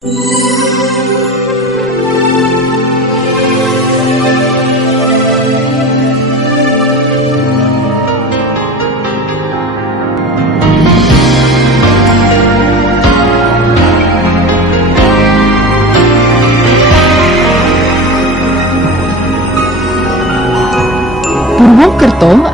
Purwokerto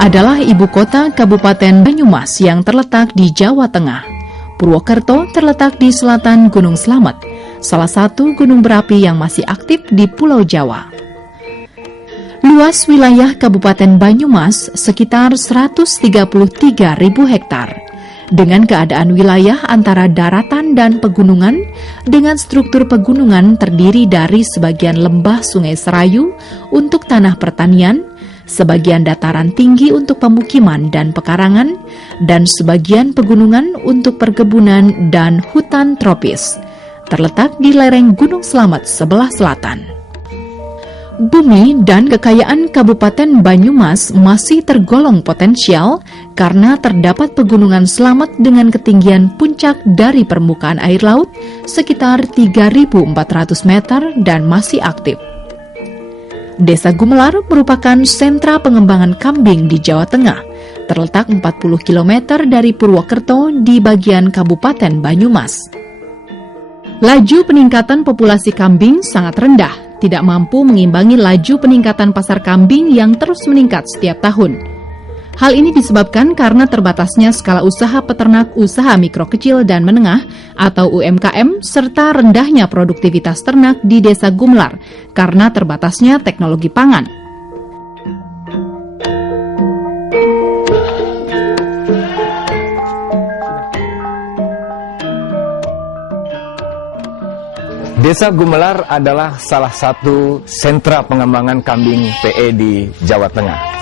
adalah ibu kota Kabupaten Banyumas yang terletak di Jawa Tengah. Purwokerto terletak di selatan Gunung Slamet, salah satu gunung berapi yang masih aktif di Pulau Jawa. Luas wilayah Kabupaten Banyumas sekitar 133.000 hektar, dengan keadaan wilayah antara daratan dan pegunungan, dengan struktur pegunungan terdiri dari sebagian lembah Sungai Serayu untuk tanah pertanian, sebagian dataran tinggi untuk pemukiman dan pekarangan, dan sebagian pegunungan untuk perkebunan dan hutan tropis, terletak di lereng Gunung Slamet sebelah selatan. Bumi dan kekayaan Kabupaten Banyumas masih tergolong potensial karena terdapat pegunungan Slamet dengan ketinggian puncak dari permukaan air laut sekitar 3.400 meter dan masih aktif. Desa Gumelar merupakan sentra pengembangan kambing di Jawa Tengah, terletak 40 km dari Purwokerto di bagian Kabupaten Banyumas. Laju peningkatan populasi kambing sangat rendah, tidak mampu mengimbangi laju peningkatan pasar kambing yang terus meningkat setiap tahun. Hal ini disebabkan karena terbatasnya skala usaha peternak usaha mikro kecil dan menengah atau UMKM serta rendahnya produktivitas ternak di Desa Gumelar karena terbatasnya teknologi pangan. Desa Gumelar adalah salah satu sentra pengembangan kambing PE di Jawa Tengah.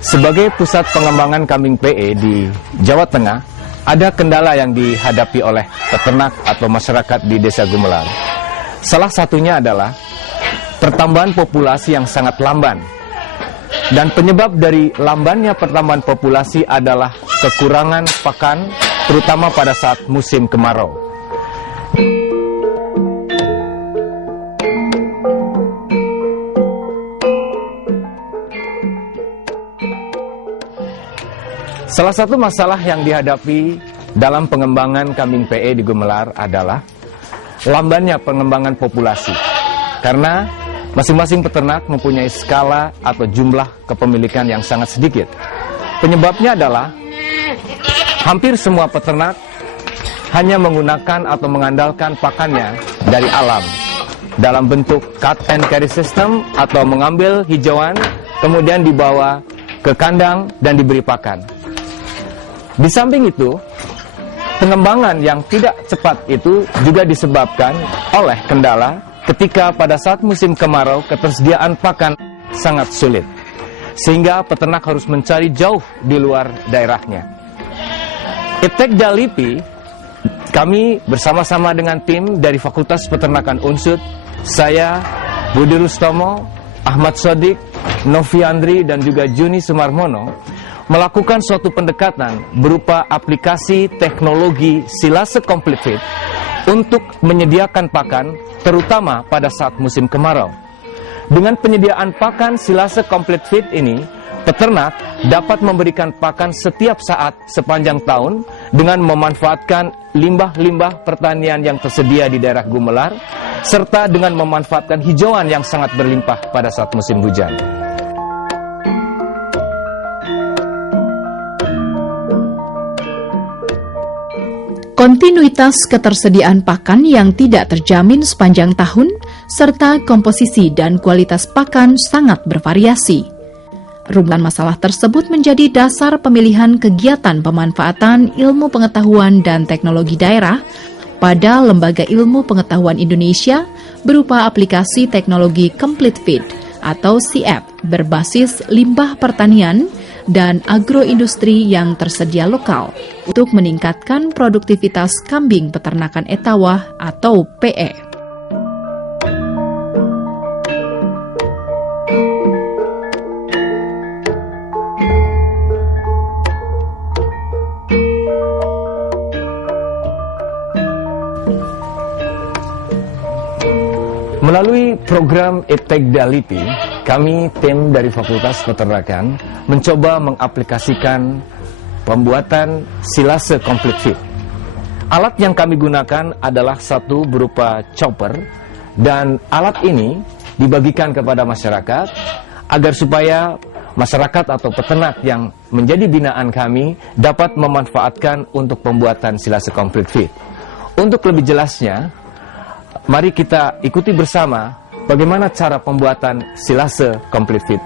Sebagai pusat pengembangan kambing PE di Jawa Tengah, ada kendala yang dihadapi oleh peternak atau masyarakat di Desa Gumelar. Salah satunya adalah pertambahan populasi yang sangat lamban. Dan penyebab dari lambannya pertambahan populasi adalah kekurangan pakan, terutama pada saat musim kemarau. Salah satu masalah yang dihadapi dalam pengembangan kambing PE di Gumelar adalah lambannya pengembangan populasi. Karena masing-masing peternak mempunyai skala atau jumlah kepemilikan yang sangat sedikit. Penyebabnya adalah hampir semua peternak hanya menggunakan atau mengandalkan pakannya dari alam dalam bentuk cut and carry system atau mengambil hijauan kemudian dibawa ke kandang dan diberi pakan. Di samping itu, pengembangan yang tidak cepat itu juga disebabkan oleh kendala ketika pada saat musim kemarau ketersediaan pakan sangat sulit. Sehingga peternak harus mencari jauh di luar daerahnya. Iptekda LIPI, kami bersama-sama dengan tim dari Fakultas Peternakan UNSUD, saya, Budi Rustomo, Ahmad Sodik, Novi Andri, dan juga Juni Sumarmono, melakukan suatu pendekatan berupa aplikasi teknologi silase complete feed untuk menyediakan pakan, terutama pada saat musim kemarau. Dengan penyediaan pakan silase complete feed ini, peternak dapat memberikan pakan setiap saat sepanjang tahun dengan memanfaatkan limbah-limbah pertanian yang tersedia di daerah Gumelar, serta dengan memanfaatkan hijauan yang sangat berlimpah pada saat musim hujan. Kontinuitas ketersediaan pakan yang tidak terjamin sepanjang tahun, serta komposisi dan kualitas pakan sangat bervariasi. Rumusan masalah tersebut menjadi dasar pemilihan kegiatan pemanfaatan ilmu pengetahuan dan teknologi daerah pada Lembaga Ilmu Pengetahuan Indonesia berupa aplikasi teknologi Complete Feed atau CF berbasis limbah pertanian dan agroindustri yang tersedia lokal untuk meningkatkan produktivitas kambing peternakan etawah atau PE. Melalui program Etegdality, kami tim dari Fakultas Peternakan mencoba mengaplikasikan pembuatan silase complete feed. Alat yang kami gunakan adalah satu berupa chopper, dan alat ini dibagikan kepada masyarakat agar supaya masyarakat atau peternak yang menjadi binaan kami dapat memanfaatkan untuk pembuatan silase complete feed. Untuk lebih jelasnya, mari kita ikuti bersama bagaimana cara pembuatan silase complete feed.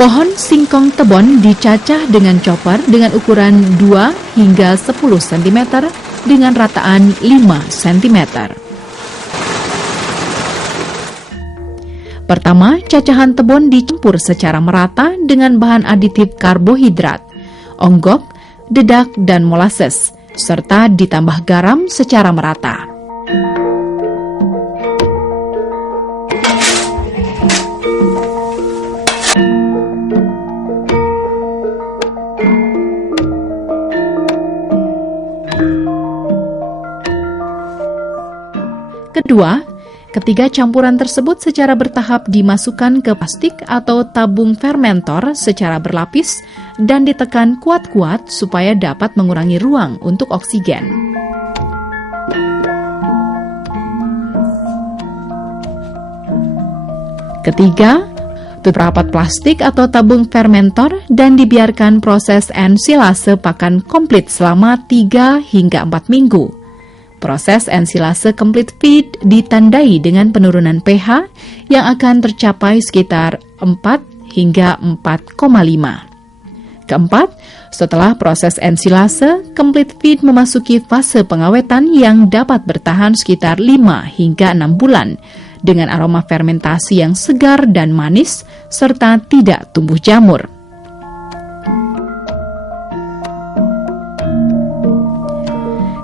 Pohon singkong tebon dicacah dengan chopper dengan ukuran 2 hingga 10 cm dengan rataan 5 cm. Pertama, cacahan tebon dicampur secara merata dengan bahan aditif karbohidrat, onggok, dedak, dan molasses, serta ditambah garam secara merata. Kedua, ketiga campuran tersebut secara bertahap dimasukkan ke plastik atau tabung fermentor secara berlapis dan ditekan kuat-kuat supaya dapat mengurangi ruang untuk oksigen. Ketiga, tutup rapat plastik atau tabung fermentor dan dibiarkan proses ensilase pakan komplit selama 3 hingga 4 minggu. Proses ensilase complete feed ditandai dengan penurunan pH yang akan tercapai sekitar 4 hingga 4,5. Keempat, setelah proses ensilase, complete feed memasuki fase pengawetan yang dapat bertahan sekitar 5 hingga 6 bulan dengan aroma fermentasi yang segar dan manis serta tidak tumbuh jamur.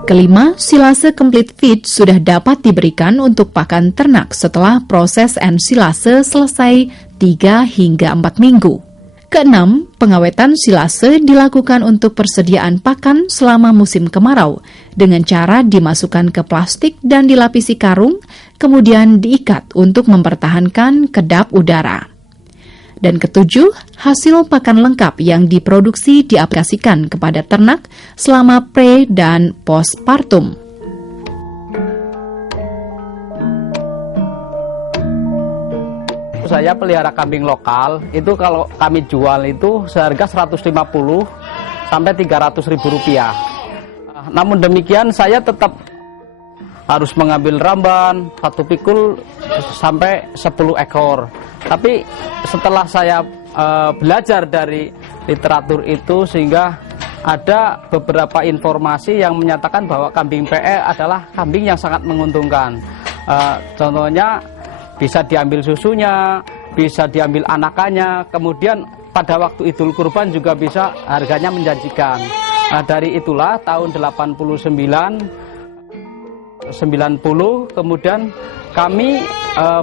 Kelima, silase complete feed sudah dapat diberikan untuk pakan ternak setelah proses ensilase selesai 3 hingga 4 minggu. Keenam, pengawetan silase dilakukan untuk persediaan pakan selama musim kemarau dengan cara dimasukkan ke plastik dan dilapisi karung, kemudian diikat untuk mempertahankan kedap udara. Dan ketujuh, hasil pakan lengkap yang diproduksi diaplikasikan kepada ternak selama pre- dan postpartum. Saya pelihara kambing lokal, itu kalau kami jual itu seharga 150 sampai 300 ribu rupiah. Namun demikian saya tetap harus mengambil ramban, satu pikul sampai 10 ekor. Tapi setelah saya belajar dari literatur itu sehingga ada beberapa informasi yang menyatakan bahwa kambing PE adalah kambing yang sangat menguntungkan. Contohnya bisa diambil susunya, bisa diambil anakannya, kemudian pada waktu Idul Kurban juga bisa harganya menjanjikan. Nah, dari itulah tahun 90 kemudian kami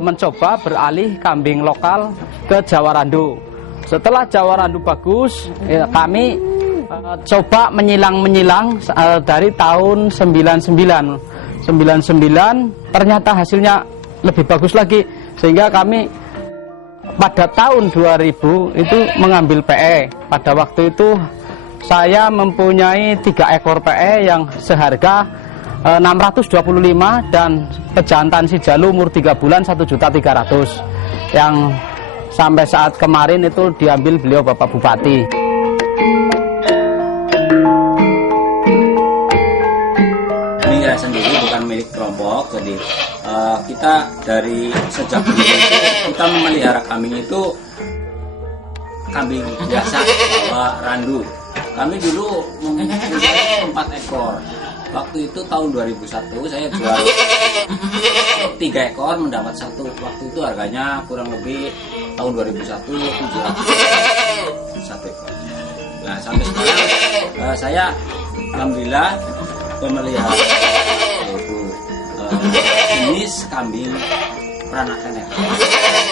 mencoba beralih kambing lokal ke Jawa Randu. Setelah Jawa Randu bagus, kami coba menyilang dari tahun 99 ternyata hasilnya lebih bagus lagi, sehingga kami pada tahun 2000 itu mengambil PE. Pada waktu itu saya mempunyai 3 ekor PE yang seharga 625 dan pejantan si Jalu umur 3 bulan 1.300.000 yang sampai saat kemarin itu diambil beliau Bapak Bupati. Ini saya sendiri bukan milik kelompok, jadi kita dari sejak dulu kita memelihara kambing itu kambing biasa Jawa Randu. Kami dulu mungkin 4 ekor. Waktu itu tahun 2001 saya jual 3 ekor mendapat 1. Waktu itu harganya kurang lebih tahun 2001 700 1 ekor. Nah sampai sekarang saya alhamdulillah memelihara yaitu jenis kambing peranakan ekor.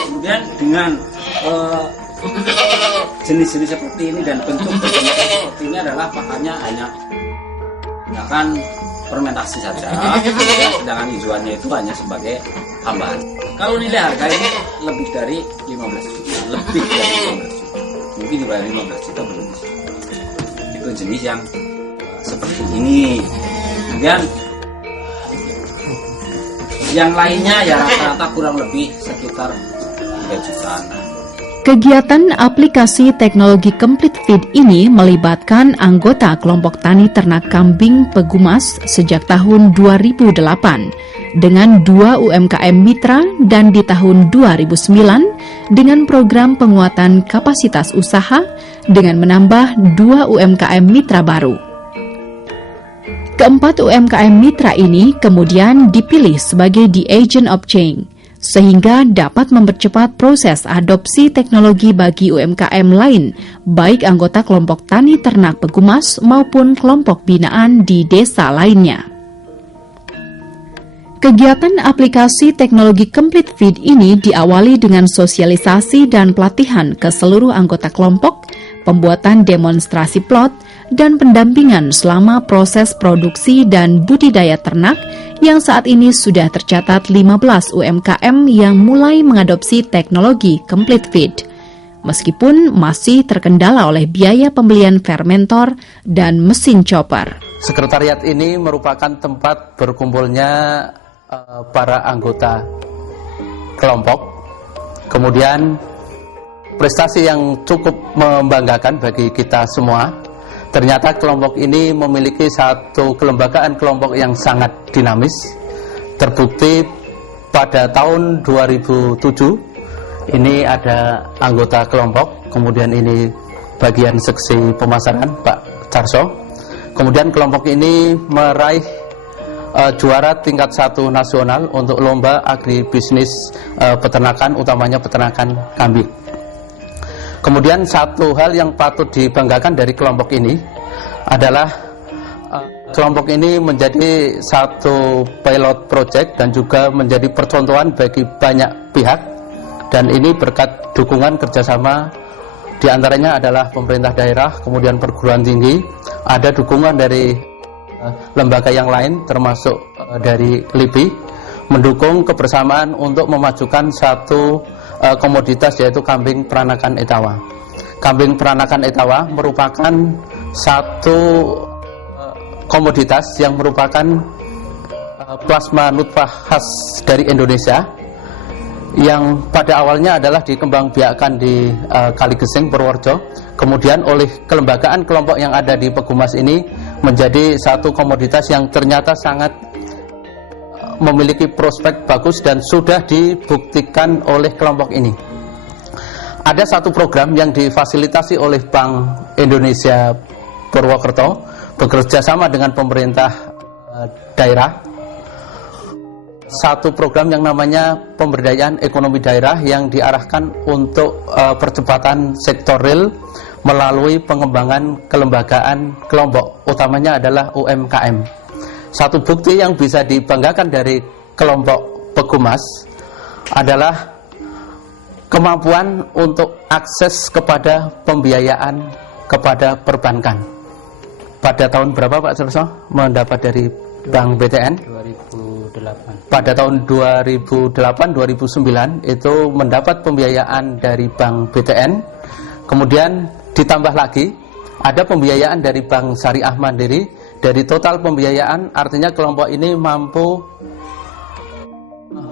Kemudian dengan jenis-jenis seperti ini dan bentuk seperti ini adalah pakannya hanya menggunakan fermentasi saja, sedangkan hijauannya itu hanya sebagai tambahan. Kalau nilai harga ini lebih dari 15 juta, lebih dari 15 juta, mungkin juga 15 juta belum bisa. Itu jenis yang seperti ini. Kemudian yang lainnya ya rata-rata kurang lebih sekitar 3 jutaan. Kegiatan aplikasi teknologi Complete Feed ini melibatkan anggota kelompok tani ternak kambing Pegumas sejak tahun 2008 dengan 2 UMKM mitra dan di tahun 2009 dengan program penguatan kapasitas usaha dengan menambah 2 UMKM mitra baru. Keempat UMKM mitra ini kemudian dipilih sebagai the agent of change, sehingga dapat mempercepat proses adopsi teknologi bagi UMKM lain, baik anggota kelompok tani ternak Pegumas maupun kelompok binaan di desa lainnya. Kegiatan aplikasi teknologi Complete Feed ini diawali dengan sosialisasi dan pelatihan ke seluruh anggota kelompok, pembuatan demonstrasi plot, dan pendampingan selama proses produksi dan budidaya ternak yang saat ini sudah tercatat 15 UMKM yang mulai mengadopsi teknologi Complete Feed. Meskipun masih terkendala oleh biaya pembelian fermentor dan mesin chopper. Sekretariat ini merupakan tempat berkumpulnya para anggota kelompok. Kemudian prestasi yang cukup membanggakan bagi kita semua. Ternyata kelompok ini memiliki satu kelembagaan kelompok yang sangat dinamis. Terbukti pada tahun 2007 ini ada anggota kelompok, kemudian ini bagian seksi pemasaran Pak Carso. Kemudian kelompok ini meraih juara tingkat 1 nasional untuk lomba agribisnis peternakan, utamanya peternakan kambing. Kemudian satu hal yang patut dibanggakan dari kelompok ini adalah kelompok ini menjadi satu pilot project dan juga menjadi percontohan bagi banyak pihak, dan ini berkat dukungan kerjasama diantaranya adalah pemerintah daerah, kemudian perguruan tinggi, ada dukungan dari lembaga yang lain termasuk dari LIPI, mendukung kebersamaan untuk memajukan satu komoditas yaitu kambing peranakan Etawa. Kambing peranakan Etawa merupakan satu komoditas yang merupakan plasma nutfah khas dari Indonesia yang pada awalnya adalah dikembangbiakkan di Kaligesing, Purworejo. Kemudian oleh kelembagaan kelompok yang ada di Pegumas ini menjadi satu komoditas yang ternyata sangat memiliki prospek bagus dan sudah dibuktikan oleh kelompok ini. Ada satu program yang difasilitasi oleh Bank Indonesia Purwokerto bekerja sama dengan pemerintah daerah. Satu program yang namanya pemberdayaan ekonomi daerah yang diarahkan untuk percepatan sektor real melalui pengembangan kelembagaan kelompok, utamanya adalah UMKM. Satu bukti yang bisa dibanggakan dari kelompok Pegumas adalah kemampuan untuk akses kepada pembiayaan kepada perbankan. Pada tahun berapa Pak Celso mendapat dari Bank BTN? 2008. Pada tahun 2008-2009 itu mendapat pembiayaan dari Bank BTN. Kemudian ditambah lagi ada pembiayaan dari Bank Syariah Mandiri. Dari total pembiayaan, artinya kelompok ini mampu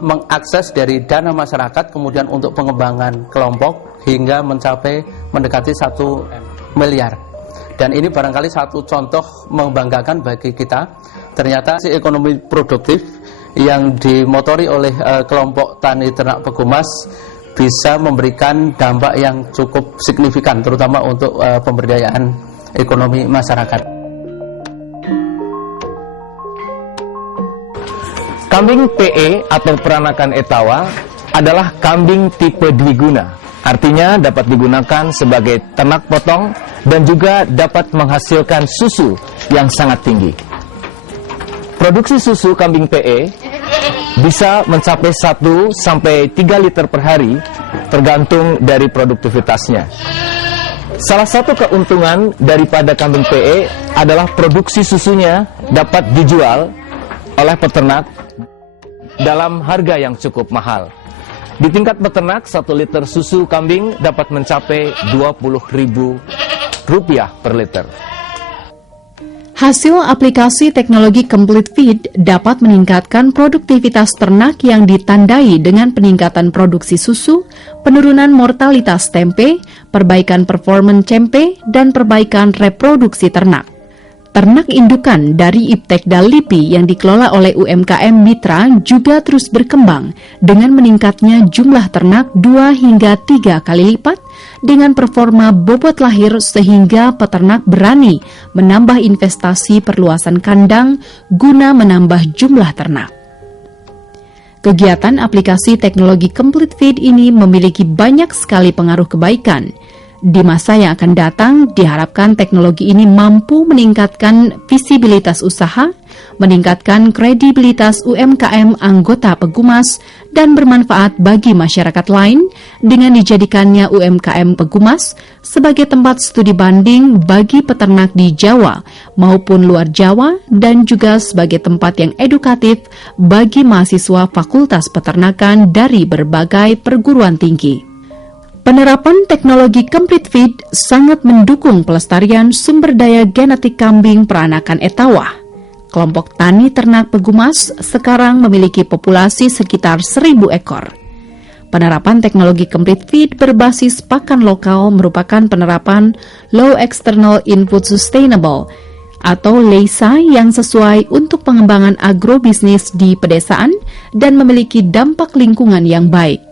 mengakses dari dana masyarakat kemudian untuk pengembangan kelompok hingga mencapai mendekati 1 miliar. Dan ini barangkali satu contoh membanggakan bagi kita. Ternyata si ekonomi produktif yang dimotori oleh kelompok tani ternak Pegumas bisa memberikan dampak yang cukup signifikan, terutama untuk pemberdayaan ekonomi masyarakat. Kambing PE atau peranakan Etawa adalah kambing tipe dwiguna. Artinya dapat digunakan sebagai ternak potong dan juga dapat menghasilkan susu yang sangat tinggi. Produksi susu kambing PE bisa mencapai 1 sampai 3 liter per hari tergantung dari produktivitasnya. Salah satu keuntungan daripada kambing PE adalah produksi susunya dapat dijual oleh peternak dalam harga yang cukup mahal. Di tingkat peternak, 1 liter susu kambing dapat mencapai Rp20.000 per liter. Hasil aplikasi teknologi Complete Feed dapat meningkatkan produktivitas ternak yang ditandai dengan peningkatan produksi susu, penurunan mortalitas tempe, perbaikan performa tempe, dan perbaikan reproduksi ternak. Ternak indukan dari Iptekda LIPI yang dikelola oleh UMKM Mitra juga terus berkembang dengan meningkatnya jumlah ternak 2 hingga 3 kali lipat dengan performa bobot lahir sehingga peternak berani menambah investasi perluasan kandang guna menambah jumlah ternak. Kegiatan aplikasi teknologi Complete Feed ini memiliki banyak sekali pengaruh kebaikan. Di masa yang akan datang, diharapkan teknologi ini mampu meningkatkan visibilitas usaha, meningkatkan kredibilitas UMKM anggota Pegumas, dan bermanfaat bagi masyarakat lain dengan dijadikannya UMKM Pegumas sebagai tempat studi banding bagi peternak di Jawa maupun luar Jawa dan juga sebagai tempat yang edukatif bagi mahasiswa Fakultas Peternakan dari berbagai perguruan tinggi. Penerapan teknologi Complete Feed sangat mendukung pelestarian sumber daya genetik kambing peranakan Etawa. Kelompok tani ternak Pegumas sekarang memiliki populasi sekitar 1.000 ekor. Penerapan teknologi Complete Feed berbasis pakan lokal merupakan penerapan Low External Input Sustainable atau LEISA yang sesuai untuk pengembangan agrobisnis di pedesaan dan memiliki dampak lingkungan yang baik.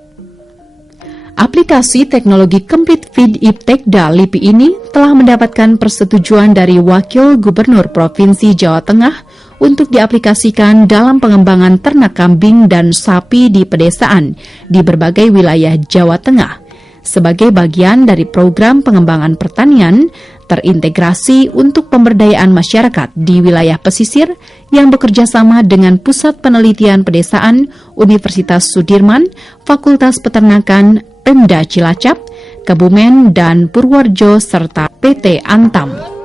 Aplikasi teknologi Complete Feed Iptekda LIPI ini telah mendapatkan persetujuan dari Wakil Gubernur Provinsi Jawa Tengah untuk diaplikasikan dalam pengembangan ternak kambing dan sapi di pedesaan di berbagai wilayah Jawa Tengah sebagai bagian dari program pengembangan pertanian terintegrasi untuk pemberdayaan masyarakat di wilayah pesisir yang bekerja sama dengan Pusat Penelitian Pedesaan Universitas Sudirman, Fakultas Peternakan, Pemda Cilacap, Kebumen, dan Purworejo, serta PT Antam.